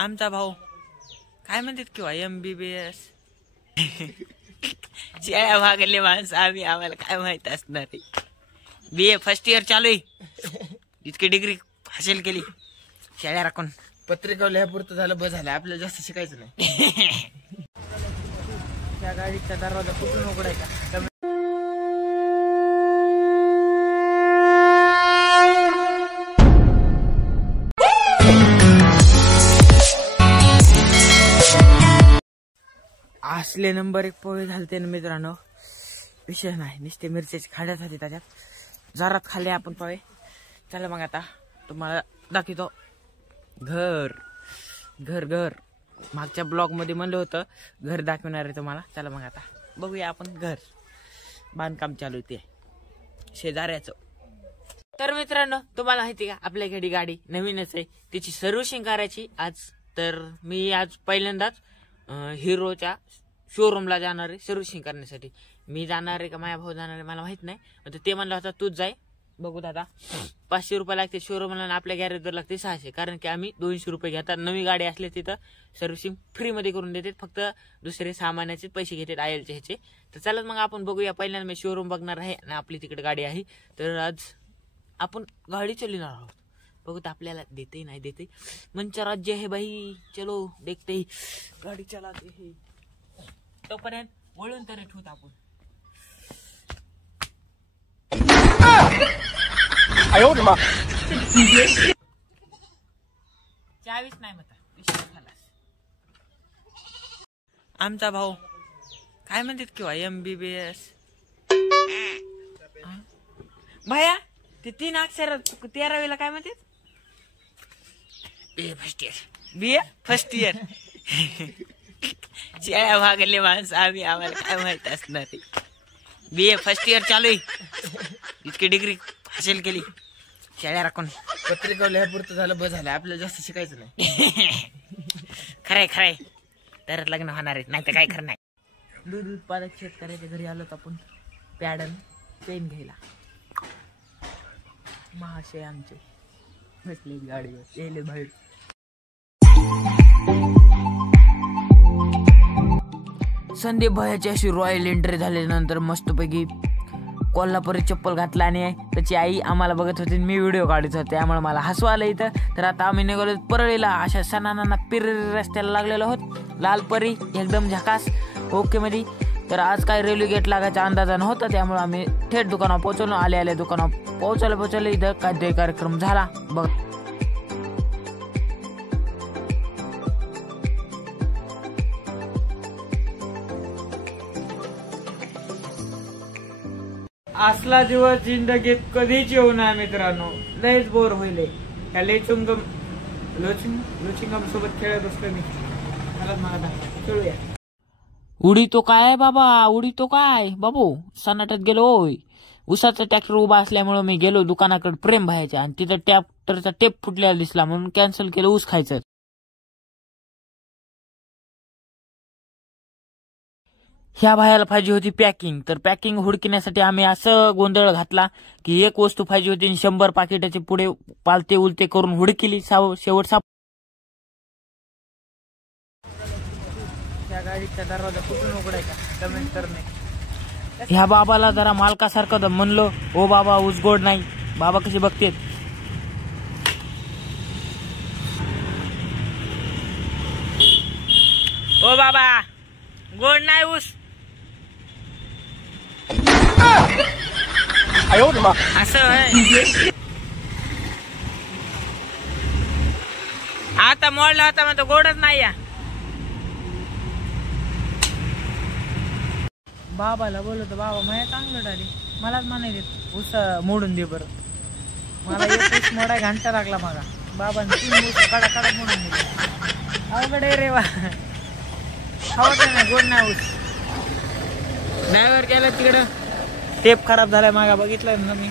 आमचा भाऊ काय म्हणतात किंवा MBBS शेळ्या भागले माणसं आम्ही, आम्हाला काय माहित असणार आहे. BA फर्स्ट इयर चालू आहे, इतकी डिग्री हासिल केली शेळ्या राखून. पत्रिका लिहापुरतं झालं, बस झालं, आपल्याला जास्त शिकायचं नाही. त्या गाडीचा दरवाजा कुठून उघडायचा? असले नंबर 1 पोहे झालते ना मित्रांनो, विषय नाही. नुसते मिरच्याची खाड्यात होते त्याच्यात, जरात खाल्ले आपण पोहे. चला मग आता तुम्हाला दाखवतो घर घर घर. मागच्या ब्लॉग मध्ये म्हणलं होतं घर दाखवणार आहे तुम्हाला. चला मग आता बघूया आपण घर. बांधकाम चालू ते शेजाऱ्याचं. तर मित्रांनो तुम्हाला माहिती का, आपल्याकडे गाडी नवीनच आहे, तिची सर्व्हिसिंग करायची आज. तर मी आज पहिल्यांदाच हिरोच्या शोरूमला जाणार आहे सर्व्हिसिंग करण्यासाठी. मी जाणार आहे का माझ्या भाऊ जाणार आहे मला माहित नाही. ते म्हणलं होता तूच जाय. बघू दादा, 500 रुपये लागते शोरूमला आणि आपल्या गॅरेजवर लागते 600, कारण की आम्ही 200 रुपये घेतात. नवी गाडी असले तिथं सर्व्हिसिंग फ्री मध्ये करून देतात, फक्त दुसरे सामानाचे पैसे घेतात आयलचे ह्याचे. तर चला मग आपण बघूया. पहिल्यांदा मी शोरूम बघणार आहे आणि आपली तिकडे गाडी आहे. तर आज आपण गाडी चालवणार आहोत. बघू तर आपल्याला देते नाही देते. मंच राज्य है भाई, चलो देखते गाडी चलाते हे. तोपर्यंत वळून तरी ठेवत आपण. चावीस नाही म्हणता. आमचा भाऊ काय म्हणतात किंवा MBBS भया, ते 3 अक्षर 13वीला काय म्हणतात? BA first year. BA first year. शेळ्या भागले माणसं आम्ही, आम्हाला काय माहित असणार आहे. BA फर्स्ट इयर चालू आहे, इतकी डिग्री हासिल केली शेळ्या राखून. पत्रिका लिहापुरतं झालं, बस झालं, आपल्याला जास्त शिकायचं नाही. खरंय खरंय, तर लग्न होणार आहे, नाही तर काय खरं नाही. दूध उत्पादक शेतकऱ्याच्या घरी आलोत आपण पॅडन पेन घ्यायला. महाशय आमचे बसले गाडीवर, येले बाहेर. संदीप भैयाची अशी रॉयल एंट्री झाल्यानंतर मस्तपैकी कोल्हापुरी चप्पल घातला आणि त्याची आई आम्हाला बघत होती, मी व्हिडिओ काढत होते, त्यामुळे मला हसू आलं इथं. तर आता आम्ही निघालो परळीला. अशा सणाना पिरी रस्त्याला लागलेलो आहोत, लालपरी एकदम झकास ओके मध्ये. तर आज काय रेल्वे गेट लागायचा अंदाजा नव्हता, त्यामुळे आम्ही थेट दुकानावर पोहोचलो. आले दुकानावर पोहोचले इथं काय कार्यक्रम झाला बघ. असला दिवस जिंदगीत कधीच येऊ नये मित्रांनो, लयच बोर होईल. या लोचिंगम सोबत खेळत बसलो मी. मला खेळूया. उडी तो काय बाबा, उडी तो काय बाबू. सनाटत गेलो होय. उसाचा ट्रॅक्टर उभा असल्यामुळे मी गेलो दुकानाकडे प्रेम भायच्या, आणि तिथं ट्रॅक्टरचा टेप फुटलेला दिसला म्हणून कॅन्सल केलं ऊस खायचं. ह्या भायाला पाहिजे होती पॅकिंग, तर पॅकिंग हुडकिण्यासाठी आम्ही असं गोंधळ घातला की एक वस्तू पाहिजे होती 100 पाकिटाचे पुढे पालते उलते करून हुडकिली. शेवट या गाडीचा दरवाजा कुठून उघडायचा कमेंट करणे. ह्या बाबाला जरा मालकासारखं म्हणलो, ओ बाबा ऊस गोड नाही. बाबा कसे बघतेत. ओ बाबा गोड नाही ऊस. असं आता मोडला होता मग तो गोडच नाही. या बाबाला बोलतो, बाबा माझ्या चांगलं डाली, मलाच म्हणायचे ऊस मोडून दे बरं. मला एक ऊस मोडा घंटा लागला माझा. बाबांनी 3 ऊस कडा कडा मोडून दिले. अवघड आहे रे बा. खावत नाही गोड नाही ऊस. ड्रायव्हर गेला तिकडं, टेप खराब झालाय मागा, बघितलं ना मी.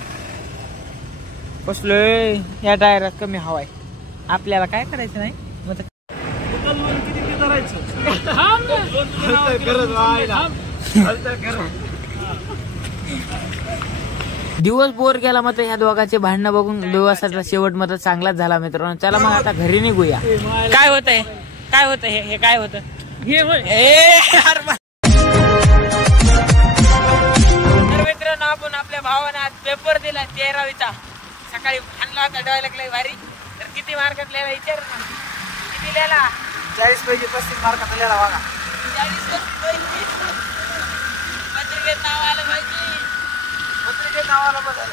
बसलोय या टायरात कमी हवाय. आपल्याला काय करायचं नाही मग दिवस बोर गेला मग ह्या दोघांचे भांडणं बघून दिवसाचा शेवट मग चांगलाच झाला मित्रांनो. चला मग आता घरी निघूया. काय होतंय काय होतं हे काय होतं तर मित्रांनो आपण आपल्या भावाने आज पेपर दिला 13वीचा. सकाळी आणला होता डायलॉग भारी. तर किती मार्कात लिहिला विचार ना. किती लिहिला? 40 पैकी 35 मार्कात लिहिला बघा. 40 पत्रिकेत नाव आलं पाहिजे. पत्रिकेत नावाला बदल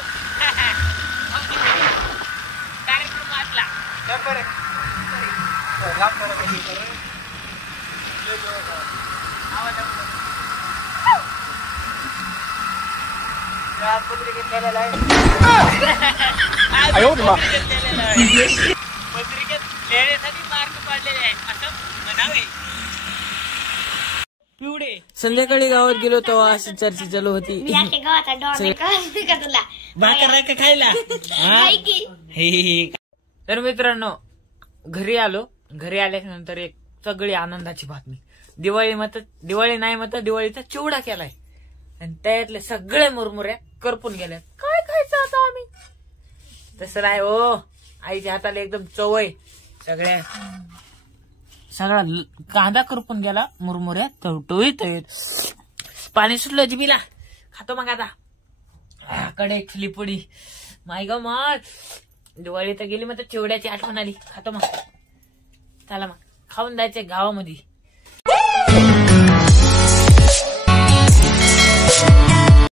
कार्यक्रम वाचला. पत्रिकेत लिहिलेला आहे. पत्रिकेत लिहिण्यासाठी मार्क पडलेले आहे असं म्हणावे. पिवडे संध्याकाळी गावात गेलो तेव्हा अशी चर्चा चालू होती. भाकर आहे का खायला? तर मित्रांनो घरी आलो. घरी आल्यानंतर एक सगळी आनंदाची बातमी. दिवाळी नाही मत दिवाळीचा चिवडा केलाय आणि त्यातले सगळे मुरमुऱ्या करपून गेल्या. काय खायचं आता आम्ही? तसं नाही हो. आईच्या हाताला एकदम चवय. सगळा कांदा करपून गेला. मुरमुऱ्या टवटवीत पाणी सुटलं जिबीला. खातो मग आता. कडे खिलीपुडी माय ग मग. दिवाळी तर गेली मग चिवड्याची आठवण आली. खातो मग. चला मग खाऊन जायचंय गावामध्ये.